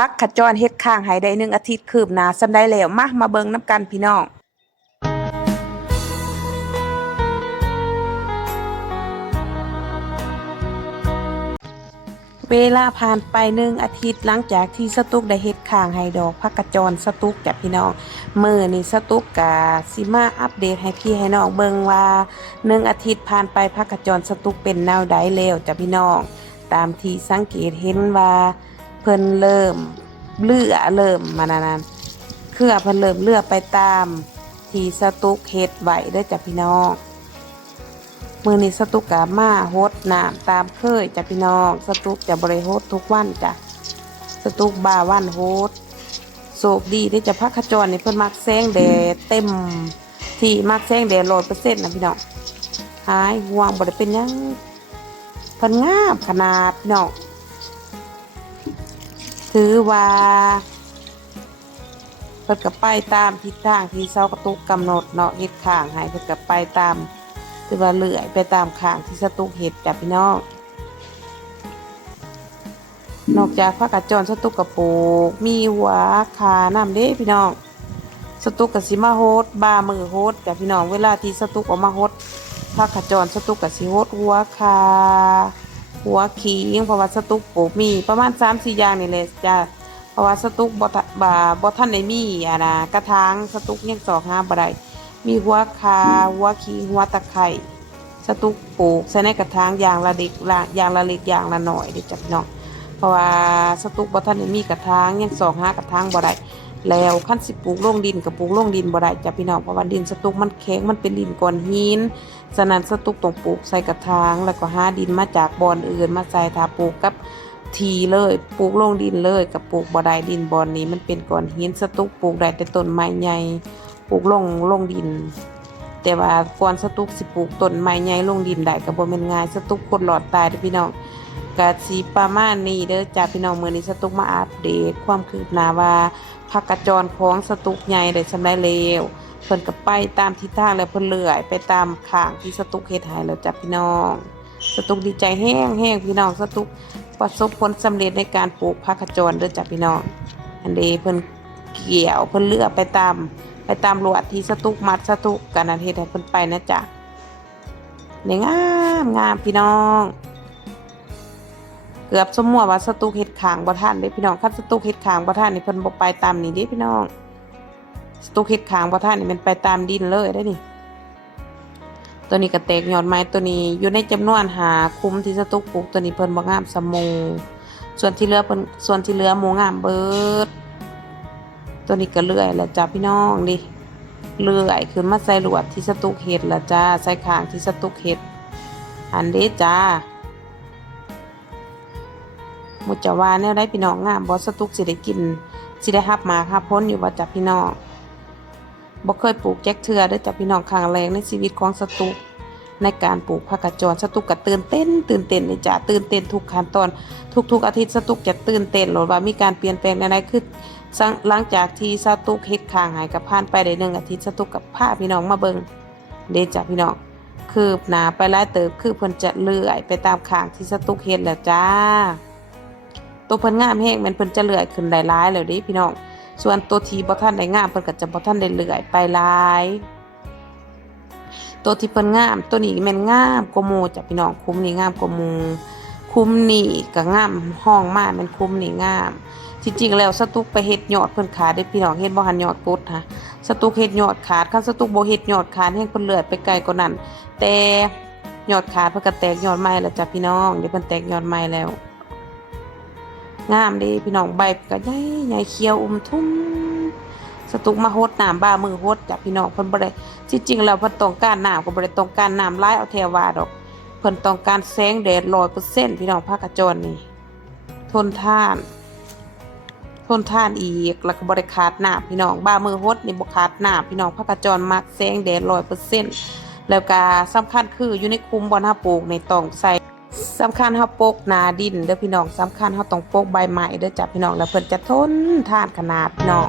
พักขจรเฮ็ดข้างให้ได้1 อาทิตย์คืบหน้าส่ำใดแล้วมาเบิ่งนำกันพี่น้องเวลาผ่านไป1 อาทิตย์หลังจากที่สตุกได้เฮ็ดข้างให้ดอกพักขจรสตุกจ้ะพี่น้องมื้อนี้สตุกก็สิมาอัปเดตให้พี่ให้น้องเบิ่งว่า1 อาทิตย์ผ่านไปพักขจรสตุกเป็นแนวใดแล้วจ้ะพี่น้องตามที่สังเกตเห็นว่าเพิ่นเริ่มเริ่มมานั่นเครือเพิ่นเริ่มเลือไปตามที่สตุกเฮ็ดไว้เด้อจ้ะพี่น้องมื้อนี้สตุกก็มาโฮดน้ำตามเคยจ้ะพี่น้องสตุกจะบ่ได้โฮดทุกวันจ้ะสตุกบ่าวันโฮดโชคดีได้จะพักขจรนี่เพิ่นมักแสงแดดเต็มที่มักแสงแดด 100% นะพี่น้องหายห่วงบ่ได้เป็นหยังเพิ่นงามขนาดพี่น้องถือว่าเพิ่นก็ไปตามทิศทางที่เสากระตุกกำหนดเนาะเฮ็ดข้างให้เพิ่นก็ไปตามถือว่าเลื่อยไปตามข้างที่สตุกเฮ็ดจ้ะพี่น้องนอกจากพักขจรสตุกกระปูกมีหัวขาน้ำเด้พี่น้องสตุกก็สิมาโฮดบ่ามือโฮดจ้ะพี่น้องเวลาที่สตุกออกมาโฮดพักขจรสตุกก็สิโฮดหัวขาหัวขิงเพราะว่าสตุกปลูกมีประมาณ 3-4 อย่างนี่แหละจ้ะเพราะว่าสตุกบ่ทันได้มีนะกระถางสตุกยังสอกหาบ่ได้มีหัวขาหัวขิงหัวตะไคร้สตุกปลูกใส่ในกระถางอย่างละเล็กอย่างละหน่อยเด้จ้ะพี่น้องเพราะว่าสตุกบ่ทันได้มีกระถางยังสอกหากระถางบ่ได้แล้วคันสิปลูกลงดินก็ปลูกลงดินบ่ได้จ้ะพี่น้องเพราะว่าดินสตุกมันแข็งมันเป็นดินก้อนหินฉะนั้นสตุกต้องปลูกใส่กระถางแล้วก็หาดินมาจากบ่อนอื่นมาใส่ถ้าปลูกกับทีเลยปลูกลงดินเลยกับปลูกบ่ได้ดินบ่อนนี้มันเป็นก้อนหินสตุกปลูกได้แต่ต้นไม้ใหญ่ปลูกลงดินแต่ว่าก่อนสตุกสิปลูกต้นไม้ใหญ่ลงดินได้ก็บ่แม่นง่ายสตุกคนหลอดตายเด้อพี่น้องก็สิประมาณนี้เด้อจ้ะพี่น้องมื้อนี้สตุกมาอัปเดตความคืบหน้าว่าพักขจรของสตุกใหญ่ได้สำเร็จแล้วเพิ่นก็ไปตามทิศทางแล้วเพิ่นเลื่อยไปตามข้างที่สตุกเฮ็ดให้แล้วจ้ะพี่น้องสตุกดีใจแห้งพี่น้องสตุกประสบผลสำเร็จในการปลูกพักขจรเด้อจ้ะพี่น้องอันนี้เพิ่นเกี่ยวเพิ่นเลื่อยไปตามลวดที่สตุกมัดสตุกกันนั่นเฮ็ดให้เพิ่นไปนะจ๊ะนี่งามพี่น้องเกือบสมมุติว่าสตุกเฮ็ดข้างบ่ทันเด้พี่น้องคันสตุกเฮ็ดข้างบ่ทันนี่เพิ่นบ่ไปตามนี่เด้พี่น้องสตุกเฮ็ดข้างบ่ทันนี่มันไปตามดินเลยได้นี่ตัวนี้ก็แตกยอดไม้ตัวนี้อยู่ในจำนวน5คุ้มที่สตุกปลูกตัวนี้เพิ่นบ่งามสมมูส่วนที่เหลือหมู่งามเบิดตัวนี้ก็เลื่อยแล้วจ้ะพี่น้องดิเลื่อยขึ้นมาใส่ลวดที่สตุกเฮ็ดแล้วจ้าใส่ข้างที่สตุกเฮ็ดอันเด้จ้ามุจว่าแนวได้พี่น้องงามบ่สตุกสิได้กินสิได้รับหมากรับผลอยู่บ่จ้ะพี่น้องบ่เคยปลูกแจ็คเทื่อเด้อจ้ะพี่น้องครั้งแรกในชีวิตของสตุกในการปลูกผักกระจรสตุกก็ตื่นเต้นเลยจ้ะตื่นเต้นทุกขั้นตอนทุกอาทิตย์สตุกจะตื่นเต้นโลดว่ามีการเปลี่ยนแปลงใดๆคือหลังจากที่สตุกเฮ็ดข้างหายกับผ่านไปได้1 อาทิตย์สตุกกับพาพี่น้องมาเบิ่งเด้จ้ะพี่น้องคืบหน้าไปหลายเติบคือเพิ่นจะเลื่อยไปตามข้างที่สตุกเฮ็ดแล้วจ้าตัวเพิ่นงามแฮงแม่นเพิ่นจะเลื่อยขึ้นได้หลายแล้วเด้พี่น้องส่วนตัวที่บ่ทันได้งามเพิ่นก็จะบ่ทันได้เลื่อยไปหลายตัวที่เพิ่นงามตัวนี้แม่นงามกว่าหมู่จ้ะพี่น้องคุ้มนี่งามกว่าหมู่คุ้มนี่ก็งามห้องมาแม่นคุ้มนี่งามจริงๆแล้วสตุกไปเฮ็ดยอดเพิ่นขาดเด้พี่น้องเฮ็ดบ่หันยอดกุดฮะสตุกเฮ็ดยอดขาดคันสตุกบ่เฮ็ดยอดขาดแฮงเพิ่นเลื่อยไปไกลกว่านั้นแต่ยอดขาดเพิ่นก็แตกยอดใหม่แล้วจ้ะพี่น้องเดี๋ยวเพิ่นแตกยอดใหม่แล้วงามดีพี่น้องใบก็ใหญ่เขียวทุ่มสตุกมาโฮดน้ำบ่ามือโฮดจ้ะพี่น้องเพิ่นบ่ได้ที่จริงแล้วเพิ่นต้องการน้ำก็บ่ได้ต้องการน้ำหลายเอาแถวว่าดอกเพิ่นต้องการแสงแดด 100% พี่น้องผักกระจรนี่ทนทานอีกแล้วก็บ่ได้ขาดน้ำพี่น้องบ่ามือโฮดนี่บ่ขาดน้ำพี่น้องผักกระจรมักแสงแดด 100% แล้วก็สำคัญคืออยู่ในคุมบ่เฮาปลูกในต้องใส่สำคัญเฮาปลูกหน้าดินเด้อพี่น้องสำคัญเฮาต้องปลูกใบไม้เด้อจ้ะพี่น้องแล้วเพิ่นจะทนทานขนาดพี่น้อง